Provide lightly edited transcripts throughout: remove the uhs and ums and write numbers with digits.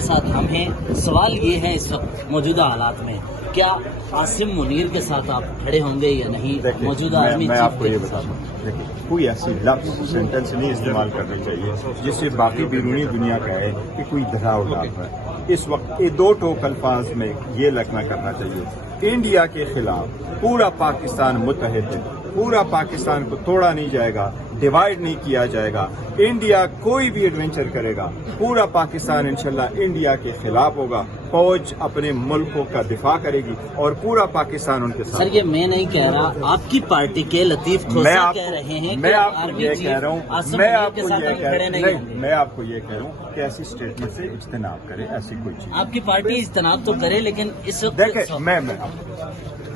کے ساتھ ہم ہیں. سوال یہ ہے اس وقت موجودہ حالات میں کیا عاصم منیر کے ساتھ آپ کھڑے ہوں گے یا نہیں؟ موجودہ آرمی میں چیف آپ کو یہ بتا دوں، دیکھیے کوئی ایسی لفظ سینٹنس نہیں استعمال کرنی چاہیے جس سے باقی بیرونی دنیا کہے کہ کوئی دھراؤ ڈال رہا ہے. اس وقت یہ دو ٹوک الفاظ میں یہ لگنا کرنا چاہیے، انڈیا کے خلاف پورا پاکستان متحد ہے، پورا پاکستان کو توڑا نہیں جائے گا، ڈیوائیڈ نہیں کیا جائے گا. انڈیا کوئی بھی ایڈونچر کرے گا پورا پاکستان انشاءاللہ انڈیا کے خلاف ہوگا. فوج اپنے ملکوں کا دفاع کرے گی اور پورا پاکستان ان کے ساتھ. سر یہ میں نہیں کہہ رہا، آپ کی پارٹی کے لطیف کھوسا کہہ رہے ہیں میں کہ آپ کو آرمی یہ چیف کہہ رہا ہوں عاصم میں منیر آپ کے کو ساتھ یہ ہم کہہ کھڑے نہیں ہوں نہیں گے. میں آپ کو یہ کہہ رہا ہوں کہ ایسی اسٹیٹمنٹ سے اجتناب کرے، ایسی کوئی چیز. آپ کی پارٹی اجتناب تو کرے لیکن اس وقت دیکھیں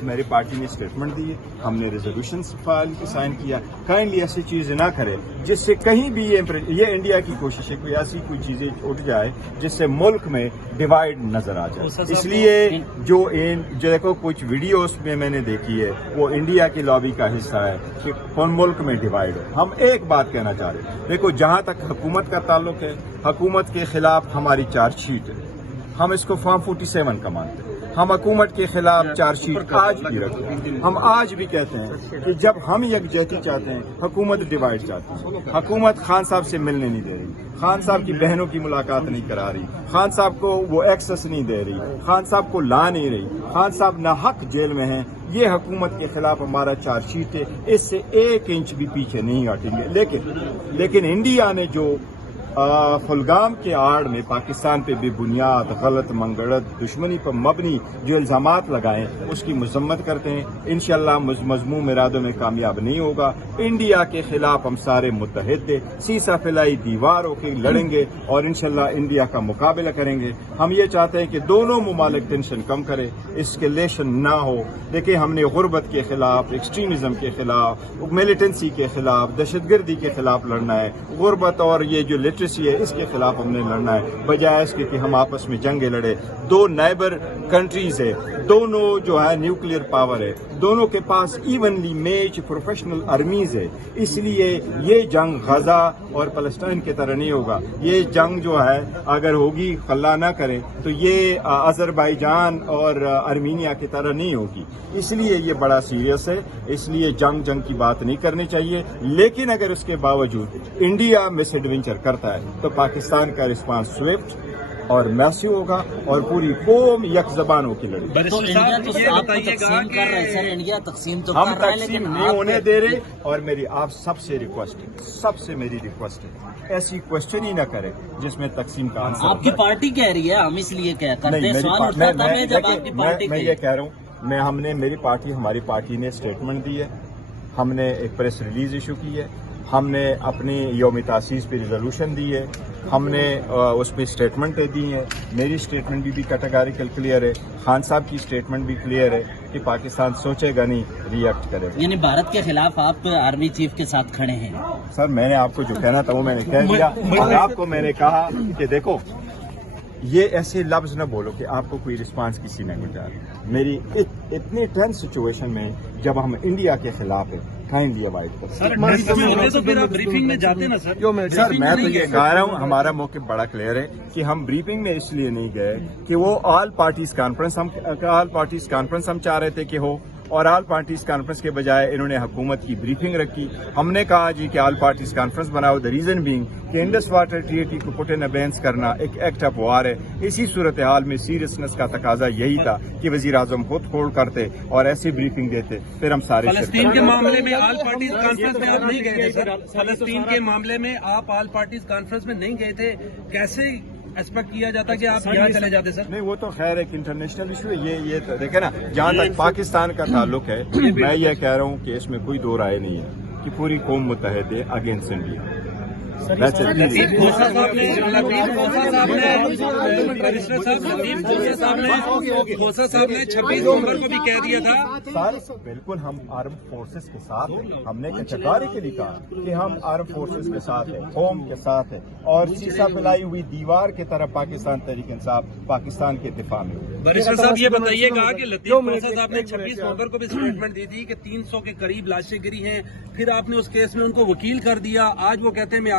میری پارٹی نے اسٹیٹمنٹ دی، ہم نے ریزولوشن فائل کی سائن کیا. کائنڈلی ایسی چیز نہ کرے جس سے کہیں بھی یہ انڈیا کی کوشش ہے کوئی ایسی کوئی چیزیں اٹھ جائے جس سے ملک میں ڈیوائیڈ نظر آ جائے. اس لیے جو دیکھو کچھ ویڈیوز میں نے دیکھی ہے وہ انڈیا کی لابی کا حصہ ہے کہ کون ملک میں ڈیوائیڈ ہے. ہم ایک بات کہنا چاہ رہے ہیں، دیکھو جہاں تک حکومت کا تعلق ہے، حکومت کے خلاف ہماری چارج شیٹ ہے، ہم اس کو فارم 47 کا مانتے ہیں. ہم حکومت کے خلاف چارج شیٹ آج بھی رکھتے ہیں. ہم آج بھی کہتے ہیں کہ جب ہم یکجہتی چاہتے ہیں حکومت ڈیوائیڈ چاہتی ہے. حکومت خان صاحب سے ملنے نہیں دے رہی، خان صاحب کی بہنوں کی ملاقات نہیں کرا رہی، خان صاحب کو وہ ایکسس نہیں دے رہی، خان صاحب کو لا نہیں رہی، خان صاحب ناحق جیل میں ہیں. یہ حکومت کے خلاف ہمارا چارج شیٹ ہے، اس سے 1 انچ بھی پیچھے نہیں ہٹیں گے. لیکن انڈیا نے جو خلگام کے آڑ میں پاکستان پہ بے بنیاد غلط منگڑت دشمنی پر مبنی جو الزامات لگائیں اس کی مذمت کرتے ہیں. انشاءاللہ مذموم ارادوں میں کامیاب نہیں ہوگا. انڈیا کے خلاف ہم سارے متحد ہیں، سیسا پھیلائی دیوار ہو کے لڑیں گے اور انشاءاللہ انڈیا کا مقابلہ کریں گے. ہم یہ چاہتے ہیں کہ دونوں ممالک ٹینشن کم کرے، اسکیلیشن نہ ہو. دیکھیں ہم نے غربت کے خلاف، ایکسٹریمزم کے خلاف، ملیٹنسی کے خلاف، دہشت گردی کے خلاف لڑنا ہے. غربت اور یہ جو لٹریسی ہے اس کے خلاف ہم نے لڑنا ہے، بجائے اس کے کہ ہم آپس میں جنگیں لڑے. دو نیبر کنٹریز ہے، دونوں جو ہے نیوکلیئر پاور ہے، دونوں کے پاس ایونلی میچ پروفیشنل آرمیز ہے. اس لیے یہ جنگ غزہ اور فلسطین کی طرح نہیں ہوگا. یہ جنگ جو ہے اگر ہوگی اللہ نہ کرے تو یہ آذربائیجان اور ارمینیا کی طرح نہیں ہوگی. اس لیے یہ بڑا سیریس ہے. اس لیے جنگ کی بات نہیں کرنی چاہیے. لیکن اگر اس کے باوجود انڈیا مس ایڈونچر کرتا ہے تو پاکستان کا رسپانس سوئفٹ اور میسو ہوگا اور پوری قوم یک زبان ہو کے لڑے. تو انڈیا تو آپ کو تقسیم کر رہا ہے سر، انڈیا تقسیم تو ہم کر رہا ہے تقسیم لیکن نہیں ہونے دے رہے. اور میری آپ سب سے ریکویسٹ ہے، سب سے میری ریکویسٹ ہے، ایسی کوشچن ہی نہ کرے جس میں تقسیم کا آنسر آپ کی پارٹی کہہ رہی ہے، ہم اس لیے کرتے ہیں. سوال اٹھتا تھا میں جب آپ کی پارٹی میں یہ کہہ رہا ہوں، ہماری پارٹی نے اسٹیٹمنٹ دی ہے، ہم نے ایک پریس ریلیز ایشو کی ہے، ہم نے اپنی یوم تاسیس پہ ریزولوشن دی ہے، ہم نے اس پہ اسٹیٹمنٹیں دی ہیں. میری اسٹیٹمنٹ بھی کیٹیگریکل کلیئر ہے، خان صاحب کی اسٹیٹمنٹ بھی کلیئر ہے کہ پاکستان سوچے گا نہیں، ری ایکٹ کرے گا. یعنی بھارت کے خلاف آپ آرمی چیف کے ساتھ کھڑے ہیں. سر میں نے آپ کو جو کہنا تھا وہ میں نے کہہ دیا. اور آپ کو میں نے کہا کہ دیکھو یہ ایسے لفظ نہ بولو کہ آپ کو کوئی رسپانس کسی نے نہیں جا رہا. میری اتنی ٹینس سچویشن میں جب ہم انڈیا کے خلاف ہیں کائنڈلی اوائڈ کرو. سر بریفنگ میں جاتے نا سر میں تو یہ کہہ رہا ہوں ہمارا موقف بڑا کلیئر ہے کہ ہم بریفنگ میں اس لیے نہیں گئے کہ وہ آل پارٹیز کانفرنس ہم چاہ رہے تھے کہ ہو، اور آل پارٹیز کانفرنس کے بجائے انہوں نے حکومت کی بریفنگ رکھی. ہم نے کہا جی کہ آل پارٹیز کانفرنس بناؤ. دا ریزن بینگ کہ انڈس واٹر ٹریٹی کو پٹ ان ابینس کرنا ایک ایکٹ آف وار ہے. اسی صورتحال میں سیریسنس کا تقاضا یہی تھا کہ وزیر اعظم خود کھول کرتے اور ایسی بریفنگ دیتے. پھر ہم سارے فلسطین کے معاملے میں آل پارٹیز کانفرنس میں آپ نہیں گئے تھے سر. فلسطین کے معاملے میں آپ آل پارٹیز کانفرنس میں نہیں گئے تھے. کیسے ایکسپیکٹ کیا جاتا کہ آپ یہاں چلے جاتے سر؟ نہیں وہ تو خیر ایک انٹرنیشنل ایشو ہے. یہ تو دیکھیں نا جہاں تک پاکستان کا تعلق ہے میں یہ کہہ رہا ہوں کہ اس میں کوئی دو رائے نہیں ہے کہ پوری قوم متحد ہے اگینسٹ انڈیا. کھوسا صاحب نے 26 نومبر کو بھی کہہ دیا تھا. بالکل ہم آرم فورسز کے ساتھ ہیں. ہم نے کیٹیگریکلی کہا کہ ہم آرم فورسز کے ساتھ ہیں، قوم کے ساتھ ہیں، اور سیسا پھیلائی ہوئی دیوار کی طرح پاکستان تحریک انصاف پاکستان کے دفاع میں. بریسٹر صاحب یہ بتائیے گا کہ لطیف کھوسا صاحب نے 26 نومبر کو بھی اسٹیٹمنٹ دی تھی کہ 300 کے قریب لاشیں گری ہیں، پھر آپ نے اس کیس میں ان کو وکیل کر دیا. آج وہ کہتے ہیں میں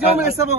Yo me estaba